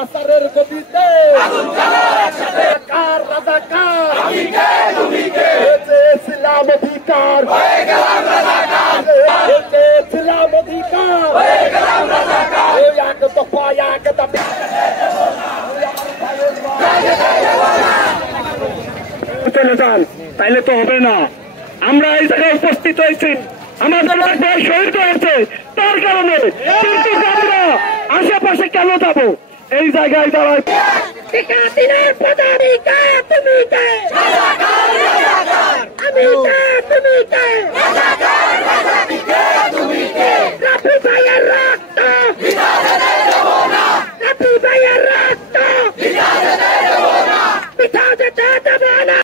স্বৈরাচারের গদিতে রাজাকার রাজাকার আমি কে তুমি কে চেয়েছিলাম অধিকার হয়ে গেলাম রাজাকার চেয়েছিলাম অধিকার হয়ে গেলাম রাজাকার ওই এক দফা এক দাবি চলে যান তাইলে তো হবে না। আমরা এই জায়গায় উপস্থিত হয়েছি আমাদের ভাই শহীদ হয়েছে তার কারণে, কিন্তু আমরা আশেপাশে কেন যাবো? এই জায়গায় দাঁড়ায় তুমি